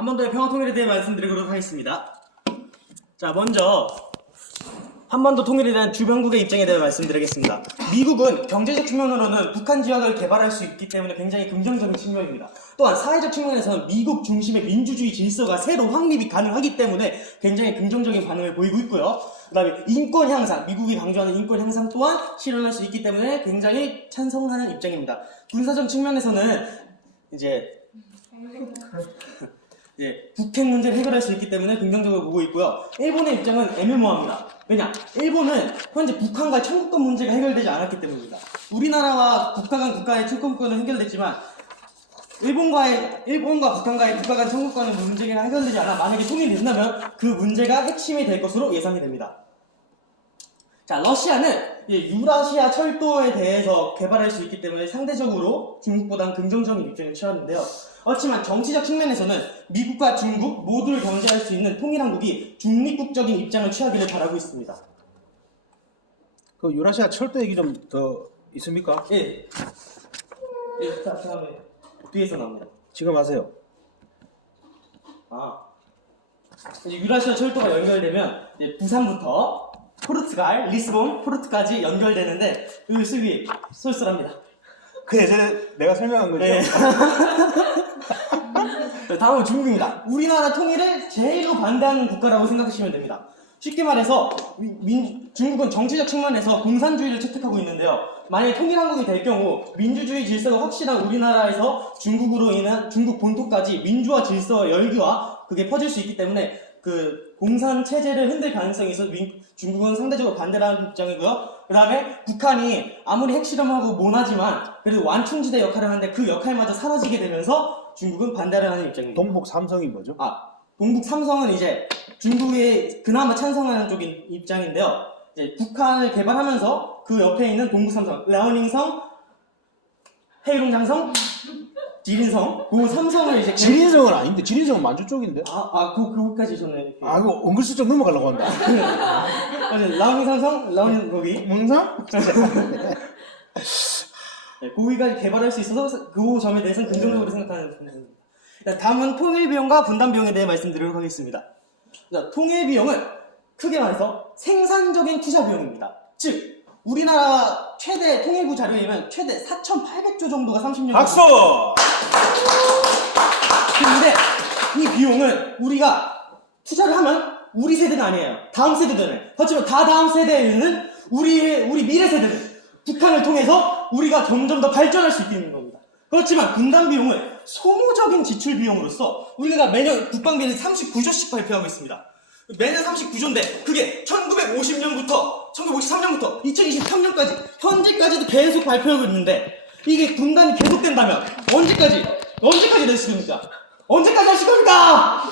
한반도의 평화통일에 대해 말씀드리도록 하겠습니다. 자, 먼저 한반도 통일에 대한 주변국의 입장에 대해 말씀드리겠습니다. 미국은 경제적 측면으로는 북한 지역을 개발할 수 있기 때문에 굉장히 긍정적인 측면입니다. 또한 사회적 측면에서는 미국 중심의 민주주의 질서가 새로 확립이 가능하기 때문에 굉장히 긍정적인 반응을 보이고 있고요. 그 다음에 인권 향상, 미국이 강조하는 인권 향상 또한 실현할 수 있기 때문에 굉장히 찬성하는 입장입니다. 군사적 측면에서는 이제 북핵 문제를 해결할 수 있기 때문에 긍정적으로 보고 있고요. 일본의 입장은 애매모호합니다. 왜냐? 일본은 현재 북한과의 청구권 문제가 해결되지 않았기 때문입니다. 우리나라와 국가 간 국가의 청구권은 해결됐지만 일본과 북한과의 국가 간 청구권의 문제가 해결되지 않아 만약에 통일이 된다면 그 문제가 핵심이 될 것으로 예상이 됩니다. 자, 러시아는 유라시아 철도에 대해서 개발할 수 있기 때문에 상대적으로 중국보다는 긍정적인 입장을 취하는데요. 그렇지만 정치적 측면에서는 미국과 중국 모두를 견제할 수 있는 통일한국이 중립국적인 입장을 취하기를 바라고 있습니다. 그 유라시아 철도 얘기 좀 더 있습니까? 예. 다음에 뒤에서 나옵니다. 지금 하세요. 이제 유라시아 철도가 연결되면 이제 부산부터 포르투갈, 리스본, 포르투까지 연결되는데 여기 쓰기 쏠쏠합니다. 그 예전에 내가 설명한 거죠? 네. 다음은 중국입니다. 우리나라 통일을 제일로 반대하는 국가라고 생각하시면 됩니다. 쉽게 말해서 중국은 정치적 측면에서 공산주의를 채택하고 있는데요. 만약에 통일한국이 될 경우 민주주의 질서가 확실한 우리나라에서 중국으로 인한 중국 본토까지 민주화 질서 열기와 그게 퍼질 수 있기 때문에 그 공산 체제를 흔들 가능성이 있어서 중국은 상대적으로 반대라는 입장이고요. 그 다음에 북한이 아무리 핵실험하고 모나지만 그래도 완충지대 역할을 하는데 그 역할마저 사라지게 되면서 중국은 반대를 하는 입장입니다. 동북 삼성이 뭐죠? 동북 삼성은 이제 중국에 그나마 찬성하는 쪽인 입장인데요. 이제 북한을 개발하면서 그 옆에 있는 동북 삼성, 라오닝성, 해룡장성, 지린성, 그 삼성을 이제 지린성은 아닌데 지린성은 만주 쪽인데? 그거까지 저는 그거 은근슬쩍 넘어가려고 한다. 라오닝 삼성, 라오닝 거기 문상? 거기가 개발할 수 있어서 그 점에 대해서는 긍정적으로 생각하는 편입니다. 다음은 통일비용과 분담비용에 대해 말씀드리도록 하겠습니다. 자, 통일비용은 크게 말해서 생산적인 투자비용입니다. 즉 우리나라 최대 통일부 자료에 의하면 최대 4,800조 정도가 30년 박수! 근데 이 비용은 우리가 투자를 하면 우리 세대는 아니에요. 다음 세대들은. 하지만 다음 세대에는 우리 미래 세대는 북한을 통해서 우리가 점점 더 발전할 수 있게 되는 겁니다. 그렇지만 분담비용은 소모적인 지출 비용으로서 우리가 매년 국방비는 39조씩 발표하고 있습니다. 매년 39조인데 그게 1950년부터 1953년부터 2023년까지 현재까지도 계속 발표하고 있는데 이게 분담이 계속된다면 언제까지 될 수 있습니까? 언제까지 하실 겁니까?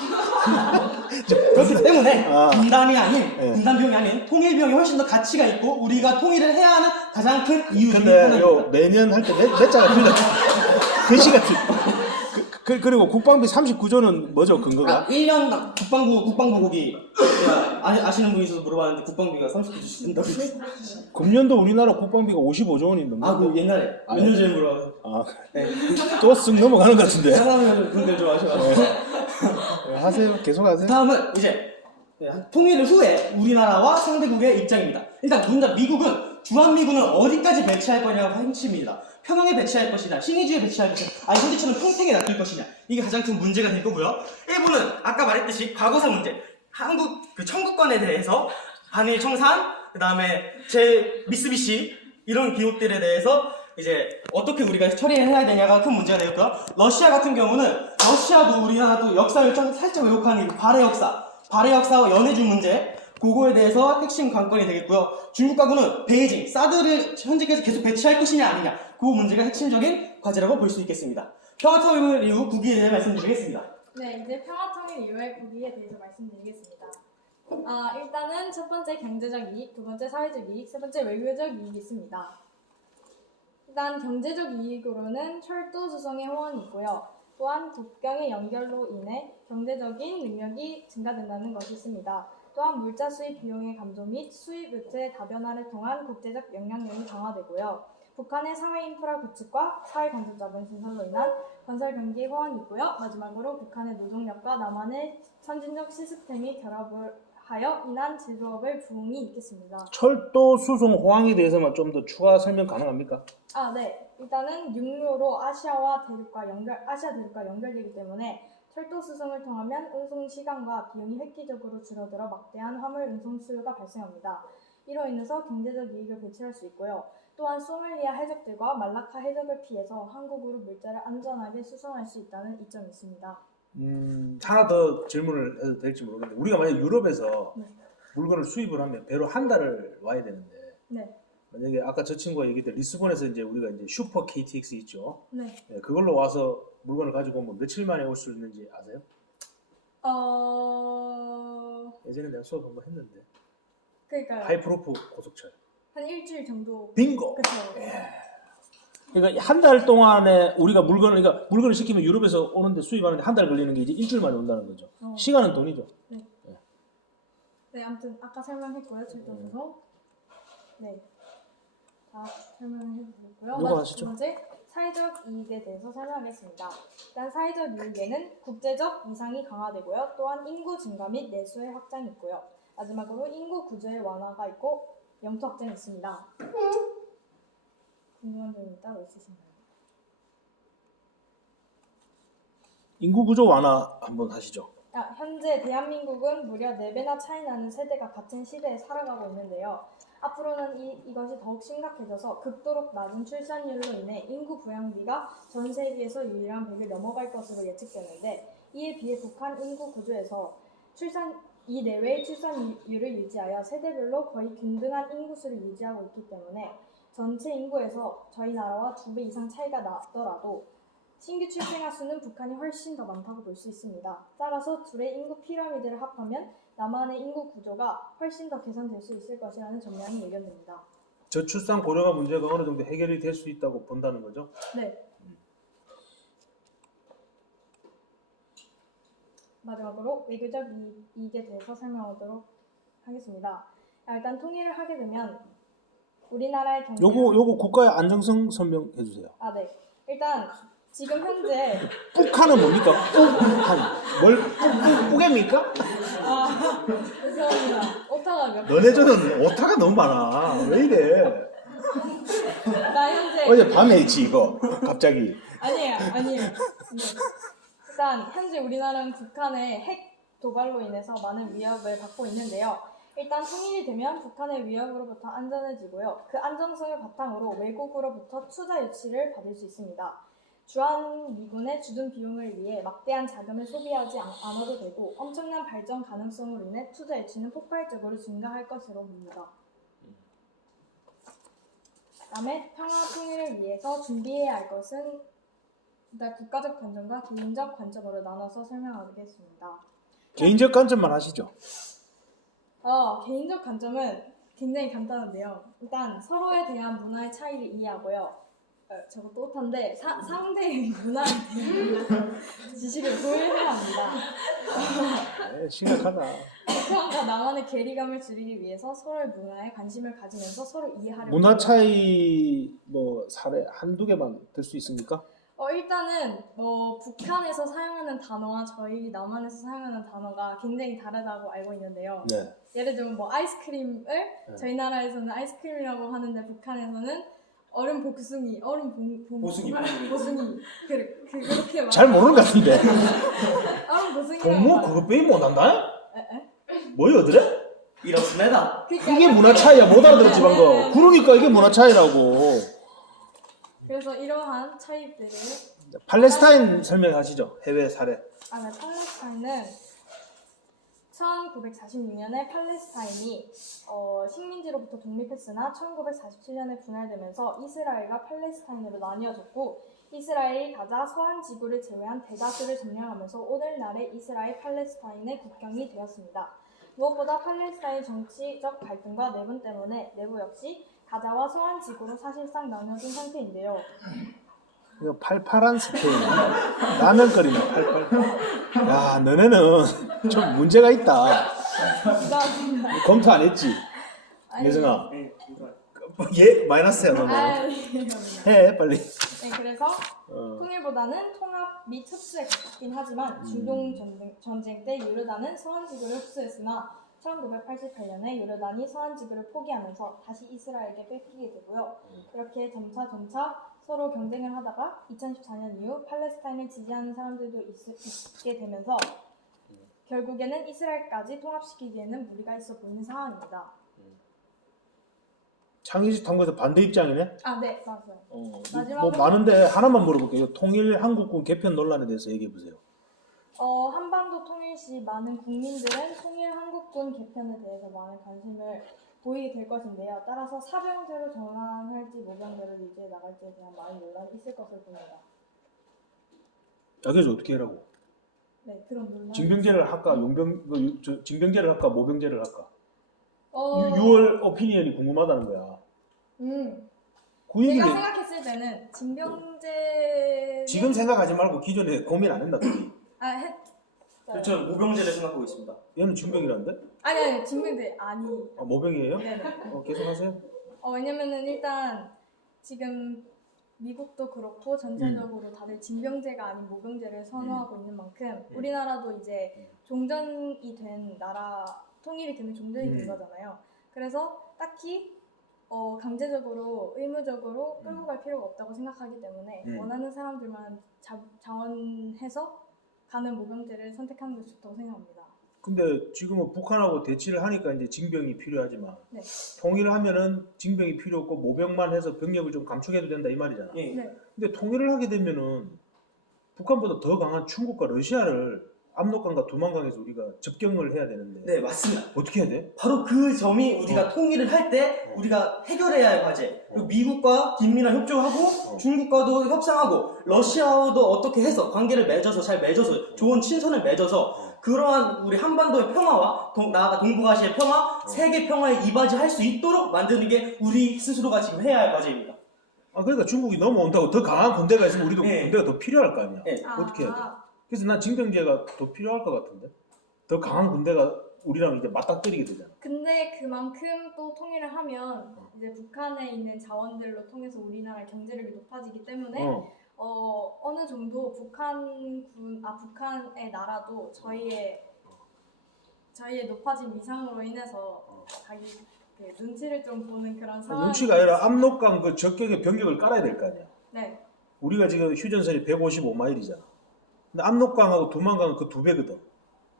그렇기 때문에 분담이 아닌 분담비용이 아닌 통일비용이 훨씬 더 가치가 있고 우리가 통일을 해야 하는 가장 큰 이유 중에 하나입니다. 근데 매년 할 때 몇 자가 틀려. 글씨가 그리고 국방비 39조는 뭐죠 근거가? 1년당 국방부국이 아시는 분이 있어서 물어봤는데 국방비가 39조씩 든다고 금년도 우리나라 국방비가 55조 원인데 그 옛날에 몇 년 전에 물어봐서 또 쓱 넘어가는 것 같은데. 사람들 분들 좋아하셔가지고 하세요. 계속 하세요. 다음은 이제 통일 후에 우리나라와 상대국의 입장입니다. 일단 먼저 미국은 주한미군을 어디까지 배치할 거냐가 핵심입니다. 평양에 배치할 것이냐, 신의주에 배치할 것이냐, 현재처럼 평택에 놔둘 것이냐, 이게 가장 큰 문제가 될 거고요. 일본은 아까 말했듯이 과거사 문제, 한국 그 청구권에 대해서 한일 청산, 그 다음에 미쓰비시 이런 기업들에 대해서 이제 어떻게 우리가 처리를 해야 되냐가 큰 문제가 되었고요. 러시아 같은 경우는 러시아도 우리나라도 역사를 살짝 왜곡하는 게 발해 역사와 연해주 문제, 그거에 대해서 핵심 관건이 되겠고요. 중국하고는 베이징, 사드를 현재까지 계속 배치할 것이냐 아니냐, 그 문제가 핵심적인 과제라고 볼 수 있겠습니다. 평화통일 이후 국위에 대해 말씀드리겠습니다. 네, 이제 평화통일 이후의 국위에 대해서 말씀드리겠습니다. 일단은 첫 번째 경제적 이익, 두 번째 사회적 이익, 세 번째 외교적 이익이 있습니다. 일단 경제적 이익으로는 철도 수송의 호환이 있고요. 또한 국경의 연결로 인해 경제적인 능력이 증가된다는 것이 있습니다. 또한 물자 수입 비용의 감소 및 수입 루트의 다변화를 통한 국제적 영향력이 강화되고요. 북한의 사회 인프라 구축과 사회 간접 자본 신설로 인한 건설 경기의 호황이고요. 마지막으로 북한의 노동력과 남한의 선진적 시스템이 결합을 하여 인한 제조업의 부흥이 있겠습니다. 철도 수송 호황에 대해서만 좀 더 추가 설명 가능합니까? 아, 네. 일단은 육로로 아시아 대륙과 연결되기 때문에 철도 수송을 통하면 운송 시간과 비용이 획기적으로 줄어들어 막대한 화물 운송 수요가 발생합니다. 이로 인해서 경제적 이익을 배출할 수 있고요. 또한 소말리아 해적들과 말라카 해적을 피해서 한국으로 물자를 안전하게 수송할 수 있다는 이점이 있습니다. 하나 더 질문을 해도 될지 모르겠는데 우리가 만약 유럽에서 네. 물건을 수입을 하면 배로 한 달을 와야 되는데 네. 만약에 아까 저 친구가 얘기했던 리스본에서 이제 우리가 이제 슈퍼 KTX 있죠. 네. 네, 그걸로 와서 물건을 가지고 오면 며칠 만에 올 수 있는지 아세요? 예전에 내가 수업 한번 했는데 그러니까요. 하이프로프 고속철 한 일주일 정도. 빙고. 그쵸. 그러니까 한 달 동안에 우리가 물건을 시키면 유럽에서 오는데 수입하는데 한 달 걸리는 게 이제 일주일 만에 온다는 거죠. 시간은 돈이죠. 네, 아무튼 아까 설명했고요. 철도 수송. 네. 다 설명해드렸고요. 요거 하시죠. 두 번째, 사회적 이익에 대해서 설명하겠습니다. 일단 사회적 이익에는 국제적 이상이 강화되고요. 또한 인구 증가 및 내수의 확장이 있고요. 마지막으로 인구 구조의 완화가 있고 영토 확장이 있습니다. 궁금한 점이 따로 있으신가요? 인구 구조 완화 한번 하시죠. 현재 대한민국은 무려 4배나 차이 나는 세대가 같은 시대에 살아가고 있는데요. 앞으로는 이것이 더욱 심각해져서 극도로 낮은 출산율로 인해 인구 부양비가 전 세계에서 유일한 100을 넘어갈 것으로 예측되는데, 이에 비해 북한 인구 구조에서 이 내외의 출산율을 유지하여 세대별로 거의 균등한 인구수를 유지하고 있기 때문에 전체 인구에서 저희 나라와 2배 이상 차이가 나더라도 신규 출생아 수는 북한이 훨씬 더 많다고 볼 수 있습니다. 따라서 둘의 인구 피라미드를 합하면 남한의 인구 구조가 훨씬 더 개선될 수 있을 것이라는 전망이 예견됩니다. 저출산 고령화 문제가 어느 정도 해결이 될 수 있다고 본다는 거죠? 네. 마지막으로 외교적 이익에 대해서 설명하도록 하겠습니다. 일단 통일을 하게 되면 우리나라의 경제 요거 국가의 안정성 설명해 주세요. 네. 일단 지금 현재 북한은 뭡니까? 북한. 뿌개입니까? 죄송합니다. 오타가 몇 너네들은 오타가 너무 많아. 왜 이래? 나 현재 어제 밤에 했지 이거. 갑자기. 아니에요. 네. 일단 현재 우리나라는 북한의 핵 도발로 인해서 많은 위협을 받고 있는데요. 일단 통일이 되면 북한의 위협으로부터 안전해지고요. 그 안정성을 바탕으로 외국으로부터 투자 유치를 받을 수 있습니다. 주한미군의 주둔 비용을 위해 막대한 자금을 소비하지 않아도 되고 엄청난 발전 가능성으로 인해 투자 유치는 폭발적으로 증가할 것으로 봅니다. 그다음에 평화 통일을 위해서 준비해야 할 것은 일단 국가적 관점과 개인적 관점으로 나눠서 설명하겠습니다. 개인적 관점만 하시죠. 개인적 관점은 굉장히 간단한데요. 일단 서로에 대한 문화의 차이를 이해하고요. 저것도 오타인데 상대의 문화에 대한 지식을 소유해야 합니다. 네, 심각하다. 북한과 남한의 괴리감을 줄이기 위해서 서로의 문화에 관심을 가지면서 서로 이해하려고 문화 차이 뭐 사례 한두 개만 들 수 있습니까? 일단은 북한에서 사용하는 단어와 저희 남한에서 사용하는 단어가 굉장히 다르다고 알고 있는데요. 네. 예를 들면 아이스크림을 저희 나라에서는 아이스크림이라고 하는데 북한에서는 얼음 복숭이, 보숭이. 그렇게 잘 모르는 것 같은데. 얼음 보숭이라고 뭐 그거 빼이 못한다? 에? 뭐였더래? 이렇습니다. 이게 문화 차이야. 못 알아들었지 방금. 그러니까 이게 문화 차이라고. 그래서 이러한 차이들을 팔레스타인 설명하시죠. 해외 사례. 네, 팔레스타인은 1946년에 팔레스타인이 식민지로부터 독립했으나 1947년에 분할되면서 이스라엘과 팔레스타인으로 나뉘어졌고, 이스라엘이 가자 서한 지구를 제외한 대다수를 점령하면서 오늘날의 이스라엘 팔레스타인의 국경이 되었습니다. 무엇보다 팔레스타인 정치적 갈등과 내분 때문에 내부 역시 가자와 서한 지구로 사실상 나눠진 상태인데요. 이거 팔팔한 스테이크. 라면거리네 팔팔. 야 너네는 좀 문제가 있다. 감사합니다. 검토 안 했지? 아니, 예승아. 네, 얘 마이너스야 너는. 네, 감사합니다. 해 빨리. 네, 그래서 어. 통일보다는 통합 및 흡수에 가깝긴 하지만 중동 전쟁 때 요르단은 서한 지구를 흡수했으나 1988년에 요르단이 서한 지구를 포기하면서 다시 이스라엘에게 뺏기게 되고요. 이렇게 점차 서로 경쟁을 하다가 2014년 이후 팔레스타인을 지지하는 사람들도 있게 되면서 결국에는 이스라엘까지 통합시키기에는 무리가 있어 보이는 상황입니다. 창의식 탐구에서 반대 입장이네? 아, 네, 맞아요. 뭐 마지막으로 많은데 하나만 물어볼게요. 통일 한국군 개편 논란에 대해서 얘기해 보세요. 한반도 통일 시 많은 국민들은 통일 한국군 개편에 대해서 많은 관심을 보이게 될 것인데요. 따라서 사병제로 전환할지 모병제로 유지해 나갈지에 대한 많은 논란이 있을 것으로 보입니다. 여기서 어떻게 하라고? 네, 그런 논란. 징병제를 할까? 징병제를 할까? 모병제를 할까? 어, 6월 오피니언이 궁금하다는 거야. 그 얘기를 제가 생각했을 때는 징병제 지금 생각하지 말고 기존에 고민 안 했나? 저는 모병제를 생각하고 있습니다. 얘는 징병이란데? 아니 징병제 아니. 모병이에요? 네네. 계속하세요. 왜냐면은 일단 지금 미국도 그렇고 전체적으로 다들 징병제가 아닌 모병제를 선호하고 있는 만큼 우리나라도 이제 종전이 된 나라, 통일이 되면 종전이 된 거잖아요. 그래서 딱히 강제적으로 의무적으로 끌고 갈 필요가 없다고 생각하기 때문에 원하는 사람들만 자원해서 가는 모병제를 선택하는 게 좋다고 생각합니다. 근데 지금은 북한하고 대치를 하니까 이제 징병이 필요하지만 네. 통일을 하면은 징병이 필요 없고 모병만 해서 병력을 좀 감축해도 된다 이 말이잖아. 예. 네. 근데 통일을 하게 되면은 북한보다 더 강한 중국과 러시아를 압록강과 두만강에서 우리가 접경을 해야 되는데 네, 맞습니다. 어떻게 해야 돼? 바로 그 점이 우리가 통일을 할 때 우리가 해결해야 할 과제. 그리고 미국과 긴밀한 협조하고 중국과도 협상하고 러시아와도 어떻게 해서 관계를 맺어서 잘 맺어서 좋은 친선을 맺어서 그러한 우리 한반도의 평화와 나아가 동북아시아의 평화, 세계 평화에 이바지할 수 있도록 만드는 게 우리 스스로가 지금 해야 할 과제입니다. 그러니까 중국이 넘어온다고 더 강한 군대가 있으면 우리도 네. 군대가 더 필요할 거 아니야. 네. 어떻게 해야 돼? 그래서 난 징병제가 더 필요할 것 같은데 더 강한 군대가 우리랑 이제 맞닥뜨리게 되잖아. 근데 그만큼 또 통일을 하면 이제 북한에 있는 자원들로 통해서 우리나라의 경제력이 높아지기 때문에 어느 정도 북한의 나라도 저희의 높아진 위상으로 인해서 자기 그 눈치를 좀 보는 그런 상황이 눈치가 아니라 압록강 그 적격의 병력을 깔아야 될 거 아니야. 네. 우리가 지금 휴전선이 155마일이잖아. 근데 압록강하고 두만강은 그 2배거든.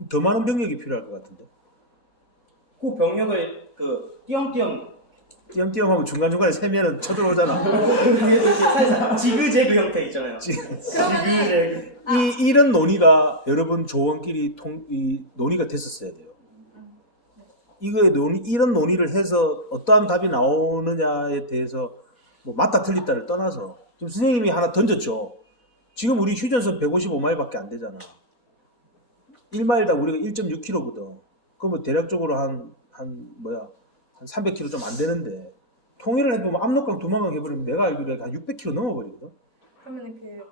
더 많은 병력이 필요할 것 같은데. 그 병력을 띄엄띄엄 띄엄띄엄 하면 중간중간에 세면은 쳐들어오잖아. 살살 지그재그 형태 있잖아요. 지그재그. 이런 논의가 여러분 조원끼리 논의가 됐었어야 돼요. 이런 논의를 해서 어떠한 답이 나오느냐에 대해서 뭐 맞다 틀리다를 떠나서 지금 선생님이 하나 던졌죠. 지금 우리 휴전선 155마일밖에 안 되잖아. 1마일당 우리가 1.6km거든. 그러면 대략적으로 한 300km 좀 안 되는데 통일을 해보면 압록강 두만강 해버리면 내가 알기로 한 600km 넘어버리거든. 그러면은 그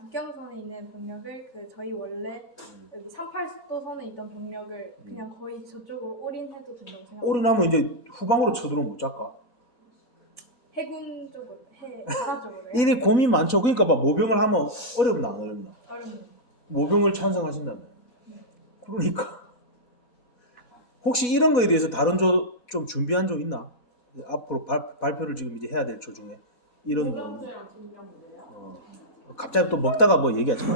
국경선에 있는 병력을 저희 원래 여기 38도선에 있던 병력을 그냥 거의 저쪽으로 올인해도 된다고 생각합니다. 올인하면 이제 후방으로 쳐들어오면 못 잡까? 해군 쪽으로, 나라 쪽으로요? 이게 고민 많죠. 그러니까 막 모병을 하면 어렵나 안 어렵나? 어렵네요. 모병을 찬성하신다면. 그러니까 혹시 이런 거에 대해서 다른 좀 준비한 점 있나? 앞으로 발표를 지금 이제 해야 될 조 중에 이런 거. 갑자기 또 먹다가 뭐 얘기하지 마.